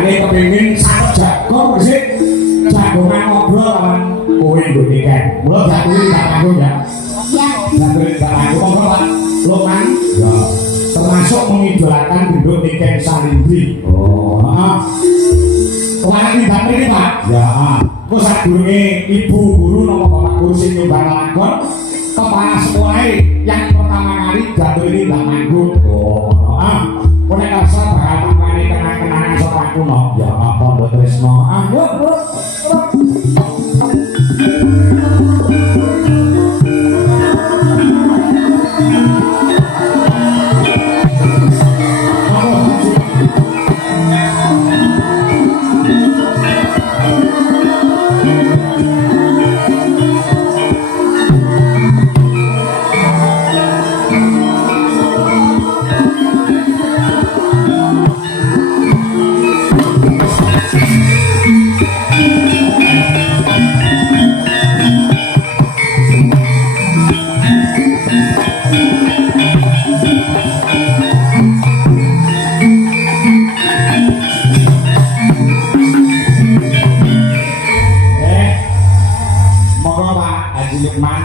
Ini kepingin sangat jago sih, jagongan ngobrol lawan kowe nggo tiket. Mula jatuhi gak tanggung ya. Ya. Jatuhi gak tanggung kok Pak. Lo kan ya termasuk mengidolakan gendut tiket Salindri. Oh, heeh. Kemarin tidak ini Pak. Ya, kok sadurunge ibu guru napa bapak guru sing nyumbang lakon kepala sekolah yang pertama kali jatuh ini gak manggung. Oh, heeh. Kok nek rasa bakal mangani kenang-kenangan sopan kuno. Ya apa Mbok Tresno. Yuk.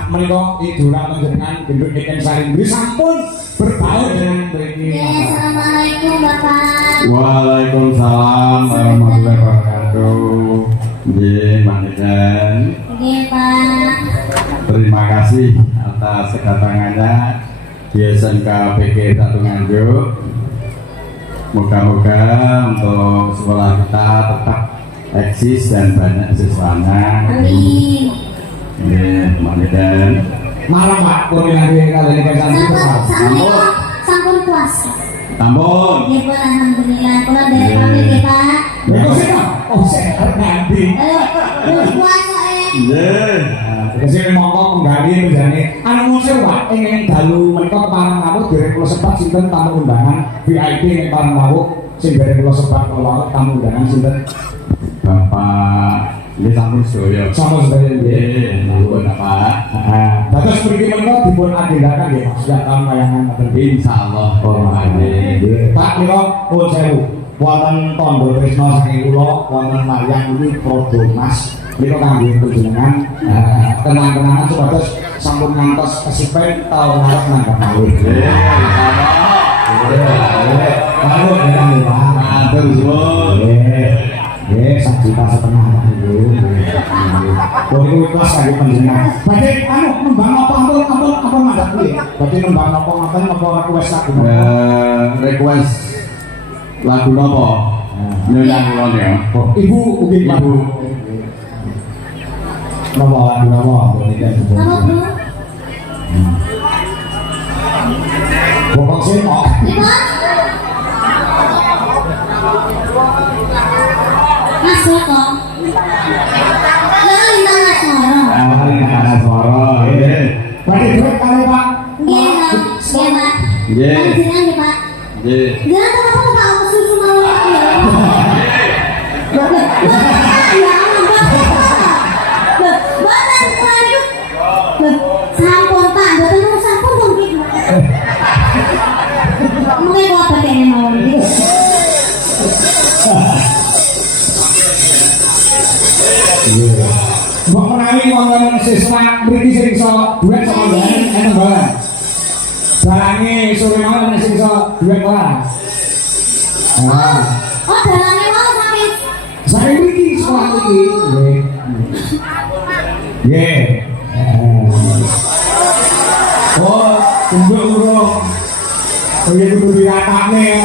Menika idola panjenengan gendut Niken Salindri sampun berbaur dengan mriki. Assalamualaikum Bapak. Waalaikumsalam warahmatullahi wabarakatuh. Nggih, Mas Niken. Nggih, Pak. Terima kasih atas kedatangannya di SMK PG Satu Nganjuk. Moga-moga untuk sekolah kita tetap eksis dan banyak siswanya. Amin. Nggih, Mas Niken. Malam Pak, pun lagi kali Niken Salindri Pak. Sampun puasa. Tampun. Nggih, Pak, alhamdulillah. Kula dari pamit nggih, Pak. Oh, sehat nanti. Terus puasa Nggih. Kesini mongko menggali menjane anu sewu Pak, ing dalu menika keparang rawuh dereng kula sebat sinten tamu undangan VIP ing parang rawuh sing dereng kula sebat kula tamu undangan sinten? Bapak ini sampun sedaya. Sampun sedaya nggih. Nuwun Pak. Dados mriki menika dipun agendakan nggih Pak, sudah tahun layangan ngoten. Insyaallah Nggih. Pak menika nuwun sewu. Wonten tondo tresno saking kula wonten layang iki Prodo Mas. Menika kangge panjenengan kenang-kenangan supados sampun ngantos kesipen taun ngarep nanggap malih. Matur nuwun Pak. Matur suwun. Nggih, 1,5 juta Pak Ibu. Kok niku ikhlas kangge panjenengan. Badhe anu nembang apa ampun mandhap piye? Badhe nembang apa ngoten napa request lagu? Request lagu napa? Nyonya kula ya. Ibu mungkin Pak. Napa lagu napa? Niken. Apa, Bro? Bokong sing kok. Ibu. Mas Joko. Ya, lintang Mas Moro. Ada suara. Badhe duit karo Pak. Nggih, Pak. Nggih. Panjenengan nggih, Pak. Nggih. Nggih, apa Pak aku susu mawon iki ya. Sampun Pak, mboten sampun mungkin. Mungkin kok badhe mawon iki. Mbok menawi wonten siswa mriki sing iso duet sama Mbak enten mboten. Dalange sore mawon sing iso duet ora. Oh, dalange mau sampe Saya mriki sekolah iki. Nggih. Oh, tunggu urung. Oh, ya kudu diatakne ya.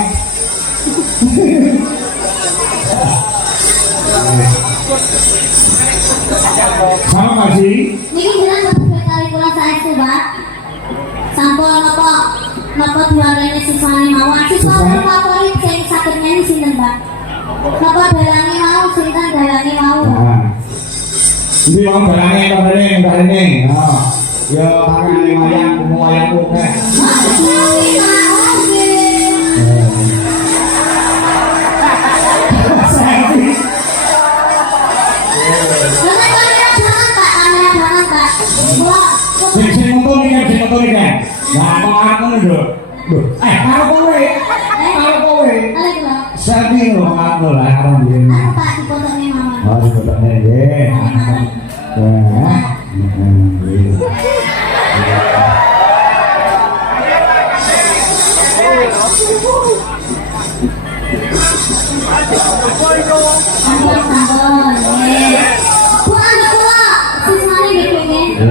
Sama kasih. niki jenengan beberapa kali kula saestu, Pak. Sampun napa diwarani siswane mawon. Siswa favorit sing saged nyanyi sinten, Pak? Napa dalange mau sinten dalange mau? Ini mau dalange kene. Ya pakai wayang oke. Sing motor iki kan. Lah kok arep ngono lho. Karo kowe. selfie lho aku lah karo biyen. Aku tak dipotongnya mama. Oh, dipotongnya nggih. Ya. Sampun sampun. Bu anu kula sisane dipikir.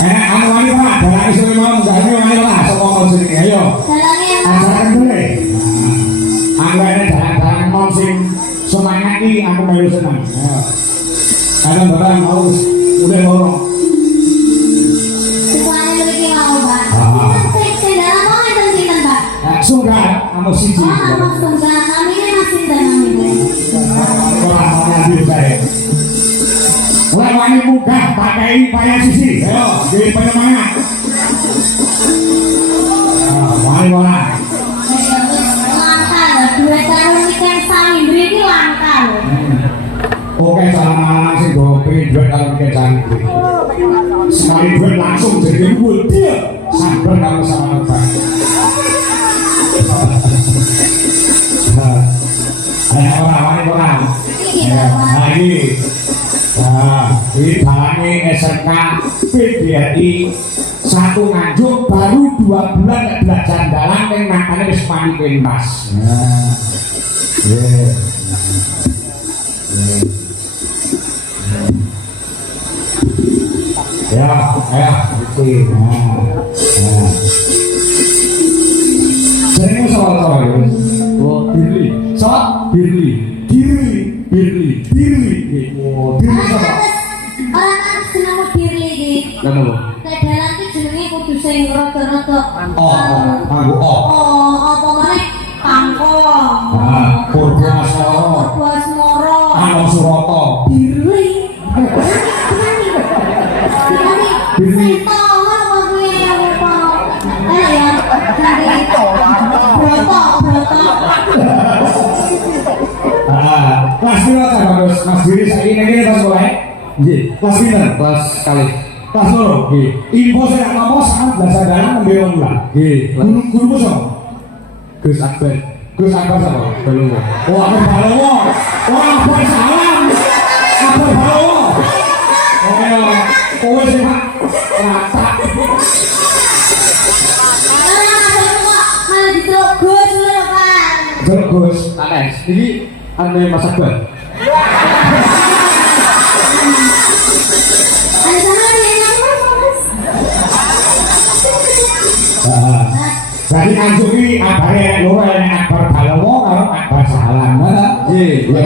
Anu wani Pak, dalan iso mau nggane wani lah sapa sing ayo. Dalane Ajaran dulu. Aku ini dalan-dalan mau sing semangat iki aku melu seneng. Ayo. Kadang barang mau udah loro. sisane mriki mau, Pak. Ah. Sing dalam mau enten sinten, Pak? Sungguh anu siji. Oh, anu tunggal kami ini masih dalam ini. Ora mau saya. Wah, wani munggah pakai payah sisi. Ayo, jadi penyemangat. Wani ora. Langka lho, duwe karo ikan salindri iki langka lho. Oke, salam sing go pengen duit karo kecan. Sekali duit langsung jadi unggul dia. Sabar kamu sama Pak. Ayo orang wani ora. Nah ini ini dalane SMK PGRI 1 Nganjuk baru 2 bulan nek belajar dalang ning makane wis mani pentas. Nah. Ya, ayo iki. Jenenge sapa to? Oh, Birli. Sapa? Birli. Oh, Birli sapa? Orang seneng Birli iki. Kenapa? Dalan iki jenenge kudu sing rada-rada. Kanggo Apa meneh Pangkong. Purwoasmara. Purwoasmara. Ano Surata. Birli. Birli. Tahun apa kuwi apa? Ya, dari Broto. Kelas piro ta Bagus? Mas Diri saiki ngene kelas wae. Nggih. Kelas pinten? Kelas kali. Kelas loro. Nggih. Info sing tak ngomong sangat belajar dalam nembe wong lah. Nggih. Gurumu sapa? Gus Akbar. Gus Akbar sapa? Belum. Oh, aku Balowo. Oh, aku salam. Aku Balowo. Oh, kowe sing rata. Malah diceluk Gus lho, Pak. Gus. Tanes. Ini anu Mas Akbar. Ada sama dia yang Mas. Jadi Nganjuk iki kabare loro nek Akbar Balowo karo Akbar Salam. Nggih.